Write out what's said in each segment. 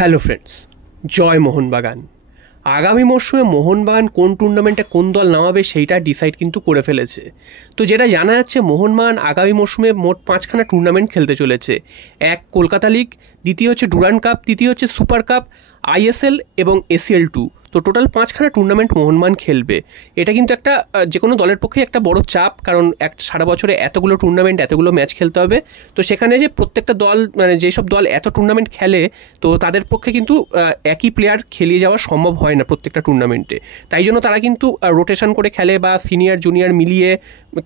Hello friends, জয় মোহনবাগান। আগামী মরশুমে মোহনবাগান কোন টুর্নামেন্টে কোন দল নামাবে সেইটা ডিসাইড কিন্তু করে ফেলেছে। তো যেটা জানা যাচ্ছে, মোহনবাগান আগামী মরশুমে মোট 5খানা টুর্নামেন্ট খেলতে চলেছে। এক কলকাতা লিগ, দ্বিতীয় হচ্ছে ডুরান্ড কাপ, তৃতীয় হচ্ছে সুপার কাপ, আইএসএল এবং এসিএল 2। তো টোটাল 5খানা টুর্নামেন্ট মোহনবাগান খেলবে। এটা কিন্তু একটা যে কোনো দলের পক্ষে একটা বড় চাপ, কারণ সারা বছরে এতগুলো টুর্নামেন্ট, এতগুলো ম্যাচ খেলতে হবে। তো সেখানে যে প্রত্যেকটা দল, মানে যেসব দল এত টুর্নামেন্ট খেলে, তো তাদের পক্ষে কিন্তু একই প্লেয়ার খেলিয়ে যাওয়া সম্ভব হয় না প্রত্যেকটা টুর্নামেন্টে। তাই জন্য তারা কিন্তু রোটেশন করে খেলে, বা সিনিয়র জুনিয়র মিলিয়ে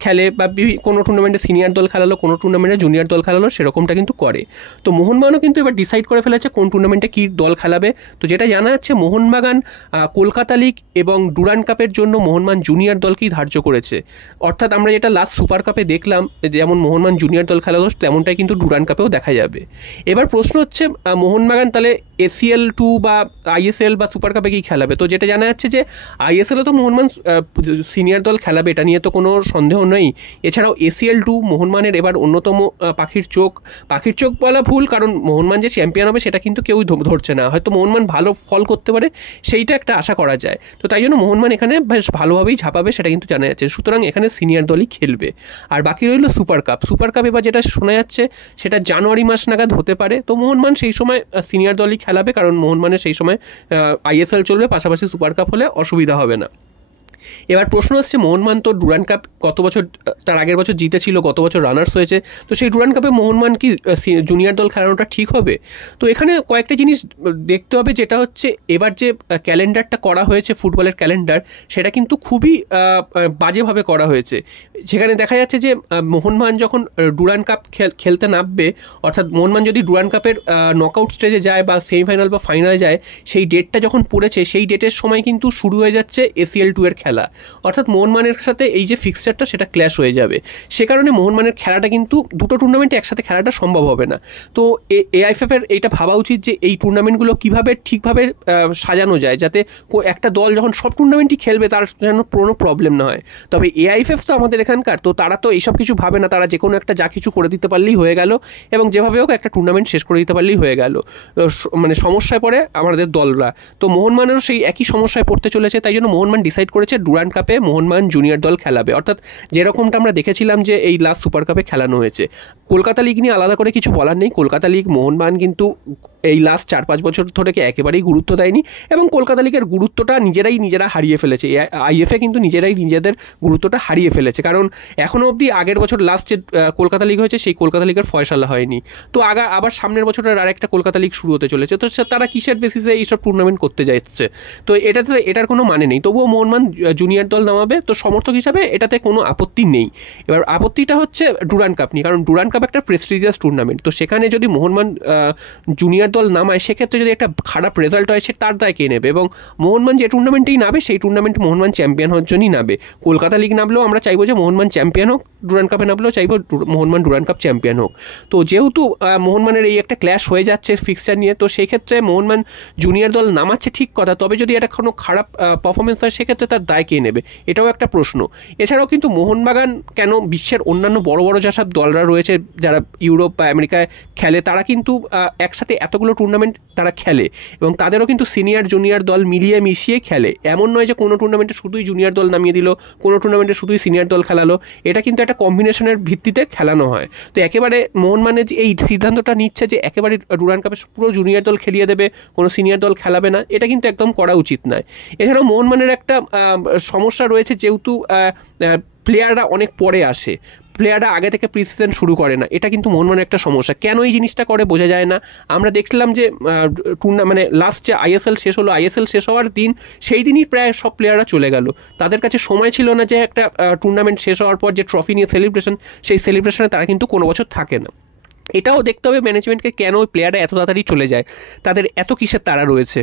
খেলে, বা কোনো টুর্নামেন্টে সিনিয়র দল খেলালো, কোনো টুর্নামেন্টে জুনিয়র দল খেলালো, সেরকমটা কিন্তু করে। তো মোহনবাগানও কিন্তু এবার ডিসাইড করে ফেলেছে কোন টুর্নামেন্টে কী দল খেলাবে। তো যেটা জানা যাচ্ছে, মোহনবাগান কলকাতা লিগ এবং ডুরান্ড কাপের জন্য মোহনবাগান জুনিয়র দলকেই ধার্য করেছে। অর্থাৎ আমরা যেটা লাস্ট সুপার কাপে দেখলাম, যেমন মোহনবাগান জুনিয়র দল খেলালো, তেমনটাই কিন্তু ডুরান্ড কাপেও দেখা যাবে। এবার প্রশ্ন হচ্ছে, মোহনবাগান তাহলে এসিএল 2 বা আইএসএল বা সুপার কাপে কি খেলাবে? তো যেটা জানা যাচ্ছে যে আইএসএলে তো মোহনবাগান সিনিয়র দল খেলাবে, এটা নিয়ে তো কোনো সন্দেহ নেই। এছাড়াও এসিএল 2 মোহনবাগানের এবার অন্যতম পাখির চোখ বলা ভুল, কারণ মোহনবাগান যে চ্যাম্পিয়ন হবে সেটা কিন্তু কেউই ধরছে না। হয়তো মোহনবাগান ভালো ফল করতে পারে, সেইটা একটা আশা করা যায়। তো তাই জন্য মোহনবাগান এখানে বেশ ভালোভাবেই ঝাঁপাবে, সেটা কিন্তু জানা যাচ্ছে। সুতরাং এখানে সিনিয়র দলই খেলবে। আর বাকি রইল সুপার কাপ এবার যেটা শোনা যাচ্ছে সেটা জানুয়ারি মাস নাগাদ হতে পারে। তো মোহনবাগান সেই সময় সিনিয়র দলই খেলাবে, কারণ মোহনবাগানের সেই সময় আইএসএল চলবে, পাশাপাশি সুপার কাপ হলে অসুবিধা হবে না। এবার প্রশ্ন হচ্ছে, মোহনবাগান তো ডুরান্ড কাপ গত বছর, তার আগের বছর জিতেছিল, গত বছর রানার্স হয়েছে। তো সেই ডুরান্ড কাপে মোহনবাগান কি জুনিয়র দল খেলানোটা ঠিক হবে? তো এখানে কয়েকটা জিনিস দেখতে হবে। যেটা হচ্ছে, এবার যে ক্যালেন্ডারটা করা হয়েছে, ফুটবলের ক্যালেন্ডার, সেটা কিন্তু খুবই বাজেভাবে করা হয়েছে। সেখানে দেখা যাচ্ছে যে মোহনবাগান যখন ডুরান্ড কাপ খেলতে নামবে, অর্থাৎ মোহনবাগান যদি ডুরান্ড কাপের নকআউট স্টেজে যায় বা সেমিফাইনাল বা ফাইনালে যায়, সেই ডেটটা যখন পড়েছে, সেই ডেটের সময় কিন্তু শুরু হয়ে যাচ্ছে এসিএল 2 এর খেলা। অর্থাৎ মোহনবাগানের সাথে এই যে ফিক্সচারটা, সেটা ক্ল্যাশ হয়ে যাবে। সে কারণে মোহনবাগানের খেলাটা কিন্তু দুটো টুর্নামেন্টে একসাথে খেলাটা সম্ভব হবে না। তো এআইএফএফের এইটা ভাবা উচিত যে এই টুর্নামেন্টগুলো কীভাবে ঠিকভাবে সাজানো যায়, যাতে একটা দল যখন সব টুর্নামেন্টই খেলবে তার যেন কোনো প্রবলেম না হয়। তবে এআইএফএফ তো আমাদের এখানকার, তো তারা তো এইসব কিছু ভাবে না। তারা যে কোনো একটা যা কিছু করে দিতে পারলেই হয়ে গেল, এবং যেভাবে হোক একটা টুর্নামেন্ট শেষ করে দিতে পারলেই হয়ে গেল। মানে সমস্যায় পড়ে আমাদের দলরা। তো মোহনবাগানেরও সেই একই সমস্যায় পড়তে চলেছে। তাই জন্য মোহনবাগান ডিসাইড করেছে ডুরান্ড কাপে মোহনবাগান জুনিয়র দল খেলাবে। অর্থাৎ যেরকমটা আমরা দেখেছিলাম যে এই লাস্ট সুপার কাপে খেলানো হয়েছে। কলকাতা লিগ নিয়ে আলাদা করে কিছু বলার নেই। কলকাতা লিগ মোহনবাগান কিন্তু এই লাস্ট 4-5 বছর ধরে একেবারেই গুরুত্ব দেয়নি, এবং কলকাতা লিগের গুরুত্বটা নিজেরা হারিয়ে ফেলেছে। আইএফএ কিন্তু নিজেরাই নিজেদের গুরুত্বটা হারিয়ে ফেলেছে, কারণ এখনও অবধি আগের বছর লাস্ট যে কলকাতা লিগ হয়েছে, সেই কলকাতা লিগের ফয়সালা হয়নি। তো আবার সামনের বছরের আরেকটা কলকাতা লিগ শুরু হতে চলেছে। তো তারা কিসের বেসিসে এইসব টুর্নামেন্ট করতে যাচ্ছে? তো এটার কোনো মানে নেই। তবুও মোহনবাগান জুনিয়র দল নামাবে, তো সমর্থক হিসাবে এটাতে কোনো আপত্তি নেই। এবার আপত্তিটা হচ্ছে ডুরান্ড কাপ নিয়ে, কারণ ডুরান্ড কাপ একটা প্রেস্টিজিয়াস টুর্নামেন্ট। তো সেখানে যদি মোহনবাগান জুনিয়র দল নামায়, সেক্ষেত্রে যদি একটা খারাপ রেজাল্ট হয়, সে তার দায় কে নেবে? এবং মোহনবাগান যে টুর্নামেন্টেই নামবে, সেই টুর্নামেন্ট মোহনবাগান চ্যাম্পিয়ন হওয়ার জন্যই নামবে। কলকাতা লিগ নামলেও আমরা চাইবো যে মোহনবাগান চ্যাম্পিয়ন হোক, ডুরান্ড কাপে নামলেও চাইবো মোহনবাগান ডুরান্ড কাপ চ্যাম্পিয়ন হোক। তো যেহেতু মোহনবাগানের এই একটা ক্ল্যাশ হয়ে যাচ্ছে ফিক্সচার নিয়ে, তো সেই ক্ষেত্রে মোহনবাগান জুনিয়র দল নামাচ্ছে ঠিক কথা, তবে যদি এটা কোনো খারাপ পারফরমেন্স হয়, সেক্ষেত্রে তার দায় কে নেবে? এটাও একটা প্রশ্ন। এছাড়াও কিন্তু মোহনবাগান কেন বিশ্বের অন্যান্য বড় বড় যেসব দলরা রয়েছে, যারা ইউরোপ বা আমেরিকায় খেলে, তারা কিন্তু একসাথে এতগুলো টুর্নামেন্ট তারা খেলে, এবং তাদেরও কিন্তু সিনিয়র জুনিয়র দল মিলিয়ে মিশিয়ে খেলে। এমন নয় যে কোনো টুর্নামেন্টে শুধুই জুনিয়র দল নামিয়ে দিল, কোনো টুর্নামেন্টে শুধুই সিনিয়র দল খেলালো। এটা কিন্তু একটা কম্বিনেশনের ভিত্তিতে খেলানো হয়। তো একেবারে মোহনবাগান যে এই সিদ্ধান্তটা নিচ্ছে যে একেবারে ডুরান্ড কাপে পুরো জুনিয়র দল খেলিয়ে দেবে, কোনো সিনিয়র দল খেলাবে না, এটা কিন্তু একদম করা উচিত নয়। এছাড়াও মোহনবাগানের একটা সমস্যা রয়েছে, যেহেতু প্লেয়াররা অনেক পরে আসে, প্লেয়াররা আগে থেকে প্রি সিজন শুরু করে না। এটা কিন্তু মোহনবাগানের একটা সমস্যা। কেন এই জিনিসটা করে বোঝা যায় না। আমরা দেখলাম যে মানে লাস্ট যে আইএসএল শেষ হলো, আইএসএল শেষ হওয়ার দিন, সেই দিনই প্রায় সব প্লেয়াররা চলে গেল। তাদের কাছে সময় ছিল না যে একটা টুর্নামেন্ট শেষ হওয়ার পর যে ট্রফি নিয়ে সেলিব্রেশন, সেই সেলিব্রেশনে তারা কিন্তু কোনো বছর থাকে না। এটাও দেখতে হবে ম্যানেজমেন্টকে, কেন ওই প্লেয়াররা এত তাড়াতাড়ি চলে যায়, তাদের এত কিসের তাড়া রয়েছে।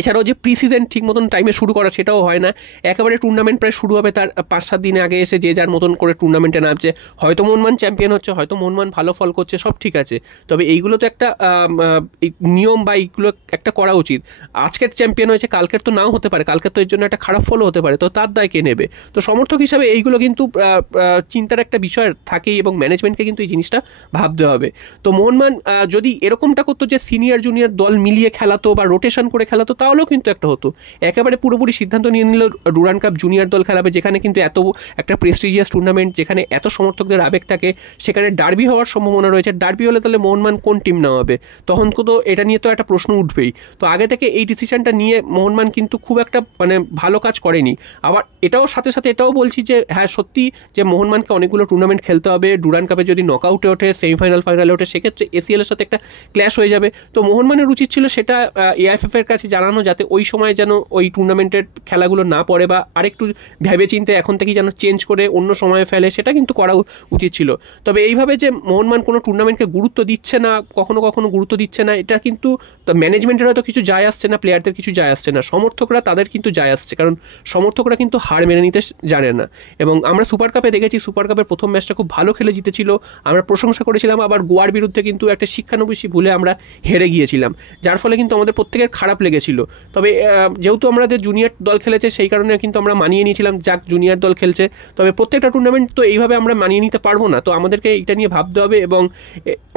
এছাড়াও যে প্রি সিজন ঠিক মতন টাইমে শুরু করা সেটাও হয় না, একেবারে টুর্নামেন্ট প্রায় শুরু হবে তার 5-7 দিন আগে এসে যে যার মতন করে টুর্নামেন্টে নামছে। হয়তো মোহনবাগান চ্যাম্পিয়ন হচ্ছে, হয়তো মোহনবাগান ভালো ফল করছে, সব ঠিক আছে, তবে এইগুলো তো একটা নিয়ম বা এইগুলো একটা করা উচিত। আজকের চ্যাম্পিয়ন হয়েছে, কালকের তো নাও হতে পারে, কালকের তো এর জন্য একটা খারাপ ফলও হতে পারে, তো তার দায় কে নেবে? তো সমর্থক হিসাবে এইগুলো কিন্তু চিন্তার একটা বিষয় থাকেই, এবং ম্যানেজমেন্টকে কিন্তু এই জিনিসটা ভাবতে হবে। তো মোহনবাগান যদি এরকমটা করতো যে সিনিয়র জুনিয়র দল মিলিয়ে খেলাতো বা রোটেশন করে খেলাতো, তাহলেও কিন্তু একটা হতো। একেবারে পুরোপুরি সিদ্ধান্ত নিয়ে নিল ডুরান্ড কাপ জুনিয়র দল খেলাবে, যেখানে কিন্তু এত একটা প্রেস্টিজিয়াস টুর্নামেন্ট, যেখানে এত সমর্থকদের আবেগ থাকে, সেখানে ডার্বি হওয়ার সম্ভাবনা রয়েছে। ডার্বি হলে তাহলে মোহনবাগান কোন টিম নেওয়াবে? তখন তো এটা নিয়ে তো একটা প্রশ্ন উঠবেই। তো আগে থেকে এই ডিসিশনটা নিয়ে মোহনবাগান কিন্তু খুব একটা মানে ভালো কাজ করেনি। আবার এটাও সাথে সাথে এটাও বলছি যে হ্যাঁ সত্যি যে মোহনবাগানকে অনেকগুলো টুর্নামেন্ট খেলতে হবে, ডুরান্ড কাপে যদি নকআউটে ওঠে, সেমিফাইনাল ফাইনালে ওঠে, সেক্ষেত্রে এসিএল এর সাথে একটা ক্ল্যাশ হয়ে যাবে। তো মোহনবাগানের উচিত ছিল সেটা এআইএফএফ এর কাছে জানানো, যাতে ওই সময় যেন ওই টুর্নামেন্টের খেলাগুলো না পড়ে, বা আরেকটু ভেবেচিন্তে এখন থেকেই যেন চেঞ্জ করে অন্য সময়ে ফেলে, সেটা কিন্তু করা উচিত ছিল। তবে এইভাবে যে মোহনবাগান কোনো টুর্নামেন্টকে গুরুত্ব দিচ্ছে না, কখনো কখনো গুরুত্ব দিচ্ছে না, এটা কিন্তু ম্যানেজমেন্টের হয়তো কিছু যায় আসছে না, প্লেয়ারদের কিছু যায় আসছে না, সমর্থকরা তাদের কিন্তু যায় আসছে, কারণ সমর্থকরা কিন্তু হার মেনে নিতে জানে না। এবং আমরা সুপার কাপে দেখেছি, সুপার কাপের প্রথম ম্যাচটা খুব ভালো খেলে জিতেছিল, আমরা প্রশংসা করেছিলাম, আবার গোয়ার বিরুদ্ধে কিন্তু একটা শিক্ষানবিশি ভুলে আমরা হেরে গিয়েছিলাম, যার ফলে কিন্তু আমাদের প্রত্যেকের খারাপ লেগেছিল। তবে যেহেতু আমাদের জুনিয়র দল খেলেছে, সেই কারণে কিন্তু আমরা মানিয়ে নিয়েছিলাম যাক জুনিয়র দল খেলছে। তবে প্রত্যেকটা টুর্নামেন্ট তো এইভাবে আমরা মানিয়ে নিতে পারবো না, তো আমাদেরকে এটা নিয়ে ভাবতে হবে। এবং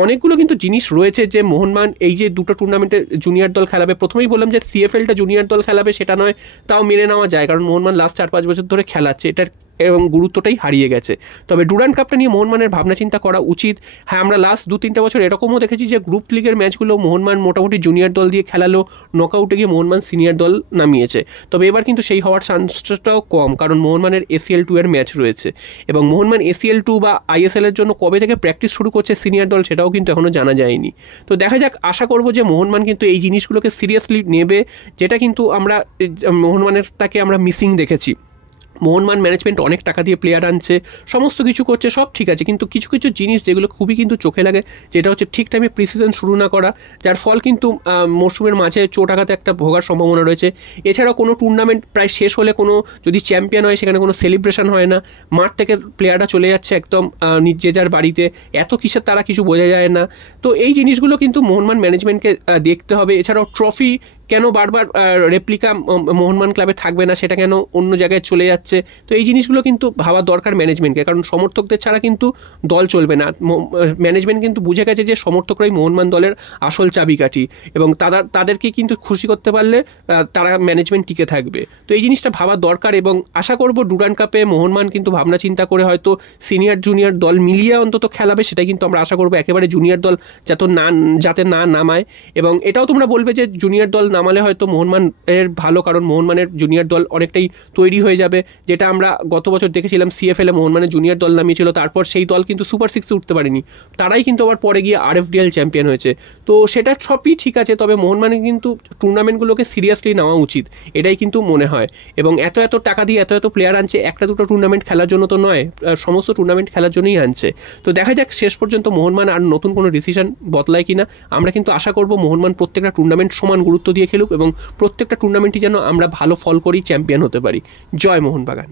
অনেকগুলো কিন্তু জিনিস রয়েছে যে মোহনবাগান এই যে দুটো টুর্নামেন্টে জুনিয়র দল খেলাবে, প্রথমেই বললাম যে সিএফএলটা জুনিয়র দল খেলাবে, সেটা নয়, তাও মেনে নেওয়া যায়, কারণ মোহনবাগান লাস্ট 4-5 বছর ধরে খেলাচ্ছে, এটার এবং গুরুত্বটাই হারিয়ে গেছে। তবে ডুরান্ড কাপটা নিয়ে মোহনবাগানের ভাবনা চিন্তা করা উচিত। হ্যাঁ, আমরা লাস্ট 2-3 বছর এরকমও দেখেছি যে গ্রুপ লিগের ম্যাচগুলো মোহনবাগান মোটামুটি জুনিয়র দল দিয়ে খেলালো, নকআউটে গিয়ে মোহনবাগান সিনিয়র দল নামিয়েছে। তবে এবার কিন্তু সেই হওয়ার চান্সটাও কম, কারণ মোহনবাগানের ACL 2 এর ম্যাচ রয়েছে, এবং মোহনবাগান ACL 2 বা ISL এর জন্য কবে থেকে প্র্যাকটিস শুরু করছে সিনিয়র দল, সেটাও কিন্তু এখনও জানা যায়নি। তো দেখা যাক, আশা করব যে মোহনবাগান কিন্তু এই জিনিসগুলোকে সিরিয়াসলি নেবে, যেটা কিন্তু আমরা মোহনবাগানের তাকে আমরা মিসিং দেখেছি। মোহনবাগান ম্যানেজমেন্ট অনেক টাকা দিয়ে প্লেয়ার আনছে, সমস্ত কিছু করছে, সব ঠিক আছে, কিন্তু কিছু কিছু জিনিস যেগুলো খুবই কিন্তু চোখে লাগে, যেটা হচ্ছে ঠিক টাইমে প্রিসিজন শুরু না করা, যার ফল কিন্তু মরশুমের মাঝে চোট আঘাতে একটা ভোগার সম্ভাবনা রয়েছে। এছাড়াও কোনো টুর্নামেন্ট প্রায় শেষ হলে কোনো যদি চ্যাম্পিয়ন হয়, সেখানে কোনো সেলিব্রেশন হয় না, মাঠ থেকে প্লেয়াররা চলে যাচ্ছে একদম যে যার বাড়িতে, এত কিসের তারা কিছু বোঝা যায় না। তো এই জিনিসগুলো কিন্তু মোহনবাগান ম্যানেজমেন্টকে দেখতে হবে। এছাড়াও ট্রফি কেন বারবার রেপ্লিকা মোহনবাগান ক্লাবে থাকবে না, সেটা কেন অন্য জায়গায় চলে যাচ্ছে, তো এই জিনিসগুলো কিন্তু ভাবা দরকার ম্যানেজমেন্টকে, কারণ সমর্থকদের ছাড়া কিন্তু দল চলবে না। ম্যানেজমেন্ট কিন্তু বুঝে গেছে যে সমর্থকরাই মোহনবাগান দলের আসল চাবিকাঠি, এবং তাদেরকে কিন্তু খুশি করতে পারলে তারা ম্যানেজমেন্ট টিকে থাকবে। তো এই জিনিসটা ভাবা দরকার, এবং আশা করব ডুরান্ড কাপে মোহনবাগান কিন্তু ভাবনা চিন্তা করে হয়তো সিনিয়র জুনিয়র দল মিলিয়ে অন্তত খেলাবে, সেটাই কিন্তু আমরা আশা করবো। একেবারে জুনিয়র দল যাতে না নামায়, এবং এটাও তোমরা বলবে যে জুনিয়র দল নামালে হয়তো মোহনবাগানের ভালো, কারণ মোহনবাগানের জুনিয়র দল অনেকটাই তৈরি হয়ে যাবে, যেটা আমরা গত বছর দেখেছিলাম সিএফএল এ মোহনবাগানের জুনিয়র দল নামিয়েছিল, তারপর সেই দল কিন্তু সুপার 6-এ উঠতে পারেনি, তারাই কিন্তু আবার পরে গিয়ে RFDL চ্যাম্পিয়ন হয়েছে। তো সেটা সবই ঠিক আছে, তবে মোহনবাগানের কিন্তু টুর্নামেন্টগুলোকে সিরিয়াসলি নেওয়া উচিত, এটাই কিন্তু মনে হয়। এবং এত এত টাকা দিয়ে এত এত প্লেয়ার আনছে, একটা দুটো টুর্নামেন্ট খেলার জন্য তো নয়, সমস্ত টুর্নামেন্ট খেলার জন্যই আনছে। তো দেখা যাক শেষ পর্যন্ত মোহনবাগান আর নতুন কোনো ডিসিশন বদলায় কিনা। আমরা কিন্তু আশা করব মোহনবাগান প্রত্যেকটা টুর্নামেন্ট সমান গুরুত্ব দিয়ে খেলুক, এবং প্রত্যেকটা টুর্নামেন্টই যেন আমরা ভালো ফল করেই চ্যাম্পিয়ন হতে পারি। জয় মোহনবাগান।